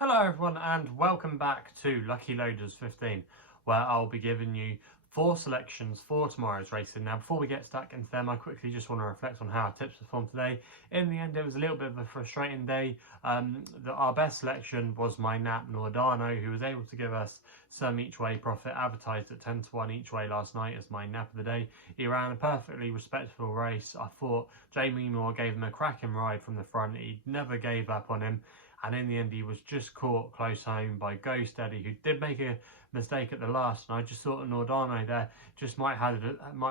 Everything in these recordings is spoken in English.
Hello everyone and welcome back to Lucky Loaders 15, where I'll be giving you 4 selections for tomorrow's racing. Now before we get stuck into them, I quickly just want to reflect on how our tips performed today. In the end it was a little bit of a frustrating day. Our best selection was my Nap Nordano, who was able to give us some each way profit, advertised at 10 to 1 each way last night as my Nap of the day. He ran a perfectly respectable race. I thought Jamie Moore gave him a cracking ride from the front. He never gave up on him. And in the end, he was just caught close home by Go Steady, who did make a mistake at the last. And I just thought Nordano there just might have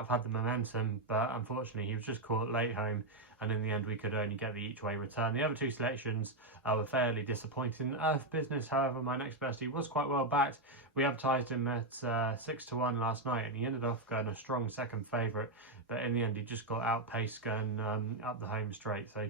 had the momentum, but unfortunately, he was just caught late home. And in the end, we could only get the each-way return. The other 2 selections were fairly disappointing. Earth Business, however, my next bestie, was quite well backed. We advertised him at 6 to 1 last night, and he ended off going a strong second favourite. But in the end, he just got outpaced going up the home straight. So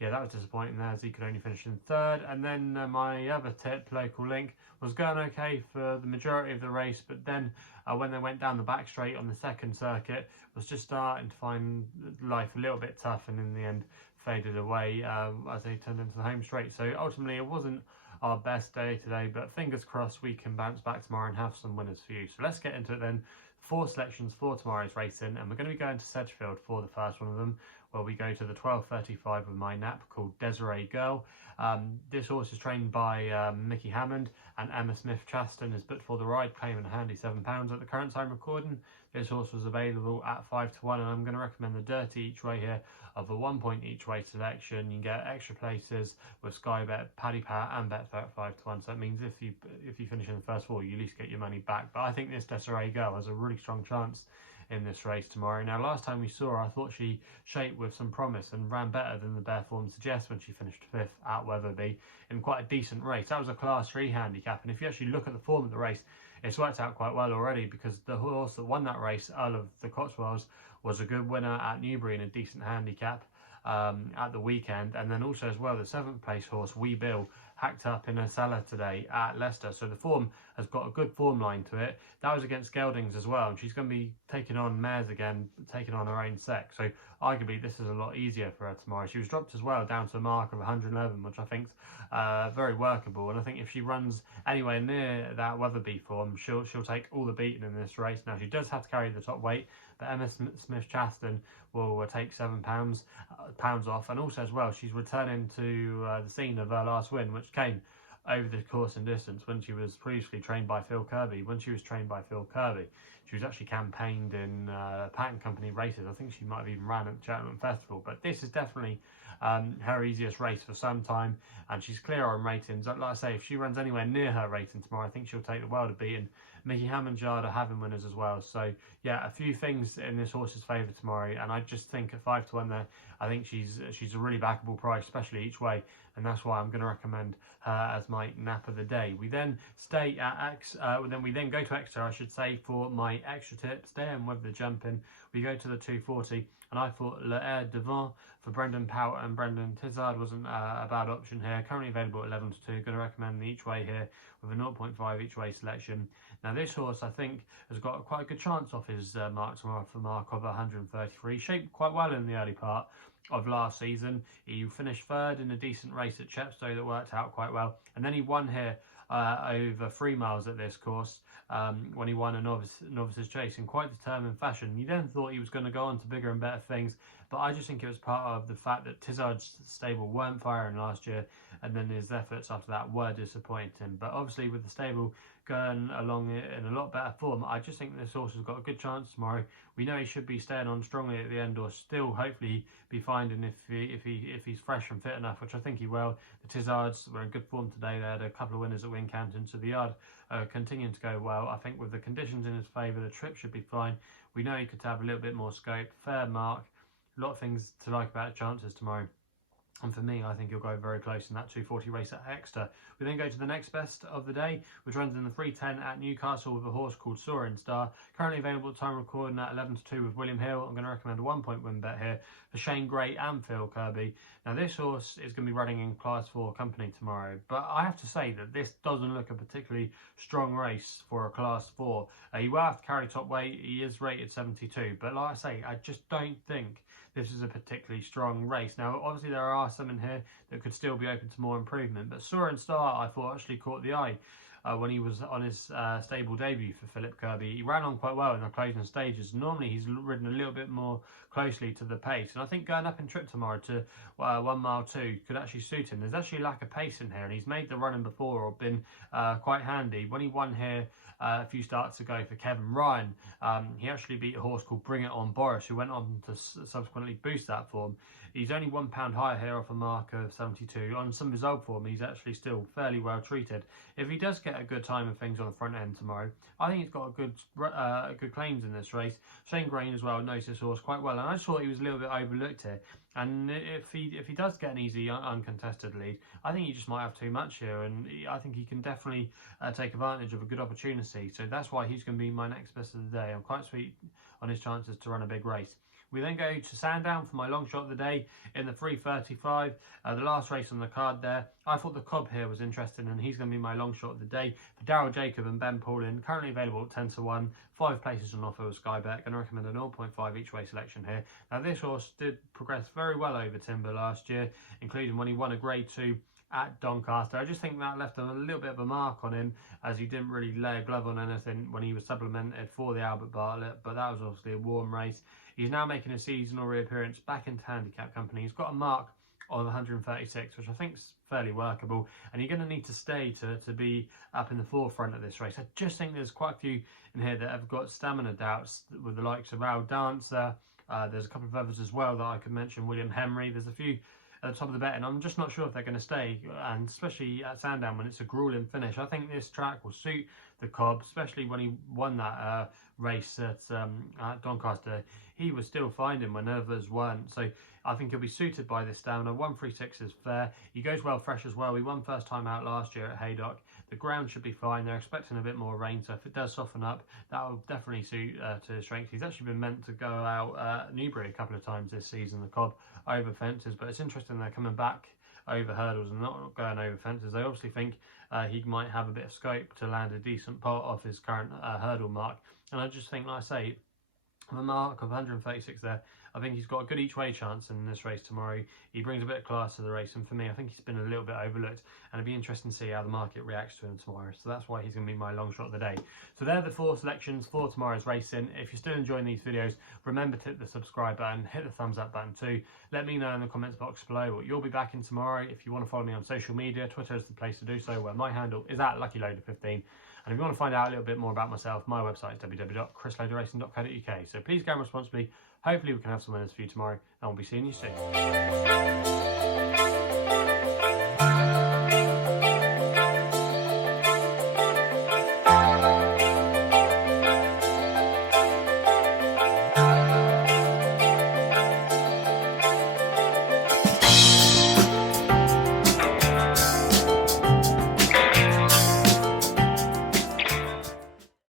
yeah, that was disappointing there, as he could only finish in third. And then my other tip, Local Link, was going okay for the majority of the race, but then when they went down the back straight on the second circuit, was just starting to find life a little bit tough, and in the end faded away as they turned into the home straight. So ultimately it wasn't our best day today, but fingers crossed we can bounce back tomorrow and have some winners for you. So let's get into it then. 4 selections for tomorrow's racing, and we're going to be going to Sedgefield for the first one of them, where we go to the 12:35 of my Nap called Desaray Girl. This horse is trained by Mickey Hammond, and Emma Smith-Chaston is booked for the ride, claiming a handy £7 at the current time recording. This horse was available at 5 to 1, and I'm going to recommend the dirty each way here of a 1 point each way selection. You can get extra places with SkyBet, Paddy Power, and Betfair at 5 to 1. So that means if you finish in the first 4, you at least get your money back. But I think this Desaray Girl has a really strong chance in this race tomorrow. Now, last time we saw her, I thought she shaped with some promise and ran better than the bare form suggests when she finished 5th at Wetherby in quite a decent race. That was a Class 3 handicap, and if you actually look at the form of the race, it's worked out quite well already, because the horse that won that race, Earl of the Cotswolds, was a good winner at Newbury in a decent handicap at the weekend. And then also as well, the 7th place horse, Wee Bill, hacked up in a cellar today at Leicester. So the form has got a good form line to it. That was against Geldings as well, and she's going to be taking on mares again, taking on her own sex. So arguably this is a lot easier for her tomorrow. She was dropped as well down to a mark of 111, which I think's very workable. And I think if she runs anywhere near that Wetherby form, she'll take all the beating in this race. Now she does have to carry the top weight, but Emma Smith-Chaston will take £7 off. And also as well, she's returning to the scene of her last win, which came over the course and distance when she was previously trained by Phil Kirby. When she was trained by Phil Kirby, she was actually campaigned in Patent Company races. I think she might have even ran at the Cheltenham Festival. But this is definitely her easiest race for some time, and she's clear on ratings. Like I say, if she runs anywhere near her rating tomorrow, I think she'll take the world of beating. Mickey Hammond's yard are having winners as well. So yeah, a few things in this horse's favour tomorrow, and I just think at 5 to 1 there, I think she's a really backable price, especially each way, and that's why I'm going to recommend her as my Nap of the day. We then stay at we then go to Exeter, I should say, for my extra tips there, and with the jumping, we go to the 240, and I thought L'Air Devant for Brendan Powell and Brendan Tizard wasn't a bad option here. Currently available at 11 to 2. Going to recommend the each way here with a 0.5 each way selection. Now this horse, I think, has got quite a good chance off his mark tomorrow for mark of 133. Shaped quite well in the early part of last season. He finished 3rd in a decent race at Chepstow that worked out quite well, and then he won here over 3 miles at this course when he won a novice's chase in quite determined fashion. You then thought he was going to go on to bigger and better things, but I just think it was part of the fact that Tizard's stable weren't firing last year, and then his efforts after that were disappointing. But obviously with the stable going along in a lot better form, I just think this horse has got a good chance tomorrow. We know he should be staying on strongly at the end, or still hopefully be finding if he's fresh and fit enough, which I think he will. The Tizards were in good form today. They had a couple of winners at Wincanton, so the yard continuing to go well. I think with the conditions in his favour, the trip should be fine. We know he could have a little bit more scope. Fair mark. A lot of things to like about his chances tomorrow. And for me, I think he'll go very close in that 240 race at Exeter. We then go to the next best of the day, which runs in the 310 at Newcastle with a horse called Soaring. Currently available at time recording at 11 to 2 with William Hill. I'm going to recommend a 1 point win bet here for Shane Gray and Phil Kirby. Now this horse is going to be running in Class 4 company tomorrow, but I have to say that this doesn't look a particularly strong race for a Class 4. He will have to carry top weight. He is rated 72, but like I say, I just don't think this is a particularly strong race. Now, obviously, there are some in here that could still be open to more improvement, but Soaring I thought actually caught the eye. When he was on his stable debut for Philip Kirby. He ran on quite well in the closing stages. Normally he's ridden a little bit more closely to the pace, and I think going up in trip tomorrow to 1 mile 2 could actually suit him. There's actually a lack of pace in here, and he's made the running before or been quite handy. When he won here a few starts ago for Kevin Ryan, he actually beat a horse called Bring It On Boris, who went on to subsequently boost that form. He's only £1 higher here off a mark of 72. On some result form, he's actually still fairly well treated. If he does get a good time of things on the front end tomorrow, I think he's got a good claims in this race. Shane Grain as well knows this horse quite well, and I just thought he was a little bit overlooked here. And if he does get an easy uncontested lead, I think he just might have too much here, and I think he can definitely take advantage of a good opportunity. So that's why he's going to be my next best of the day. I'm quite sweet on his chances to run a big race. We then go to Sandown for my long shot of the day in the 3:35, the last race on the card there. I thought the Cobb here was interesting, and he's going to be my long shot of the day for Daryl Jacob and Ben Paulin, currently available at 10 to 1, 5 places on offer with SkyBet. Going to recommend a 0.5 each way selection here. Now, this horse did progress very well over timber last year, including when he won a Grade 2 at Doncaster. I just think that left a little bit of a mark on him, as he didn't really lay a glove on anything when he was supplemented for the Albert Bartlett, but that was obviously a warm race. He's now making a seasonal reappearance back into handicap company. He's got a mark of 136, which I think is fairly workable, and you're going to need to stay to be up in the forefront of this race. I just think there's quite a few in here that have got stamina doubts, with the likes of Al Dancer. There's a couple of others as well that I could mention, William Henry. There's a few at the top of the bet, and I'm just not sure if they're going to stay, and especially at Sandown when it's a grueling finish. I think this track will suit the Cobb, especially when he won that race at Doncaster. He was still finding when others weren't, so I think he'll be suited by this stamina. 136 is fair. He goes well fresh as well. He won first time out last year at Haydock. The ground should be fine. They're expecting a bit more rain, so if it does soften up, that will definitely suit to his strength. He's actually been meant to go out at Newbury a couple of times this season, the Cobb, over fences, but it's interesting they're coming back over hurdles and not going over fences. They obviously think he might have a bit of scope to land a decent part off his current hurdle mark, and I just think, like I say, the mark of 136 there, I think he's got a good each way chance in this race tomorrow. He brings a bit of class to the race, and for me, I think he's been a little bit overlooked, and it'd be interesting to see how the market reacts to him tomorrow. So that's why he's going to be my long shot of the day. So they're the 4 selections for tomorrow's racing. If you're still enjoying these videos, remember to hit the subscribe button, hit the thumbs up button too. Let me know in the comments box below what you'll be back in tomorrow. If you want to follow me on social media, Twitter is the place to do so, where my handle is @LuckyLoader15. And if you want to find out a little bit more about myself, my website is www.chrisloaderracing.co.uk. So please gamble responsibly. Hopefully we can have some winners for you tomorrow, and we'll be seeing you soon.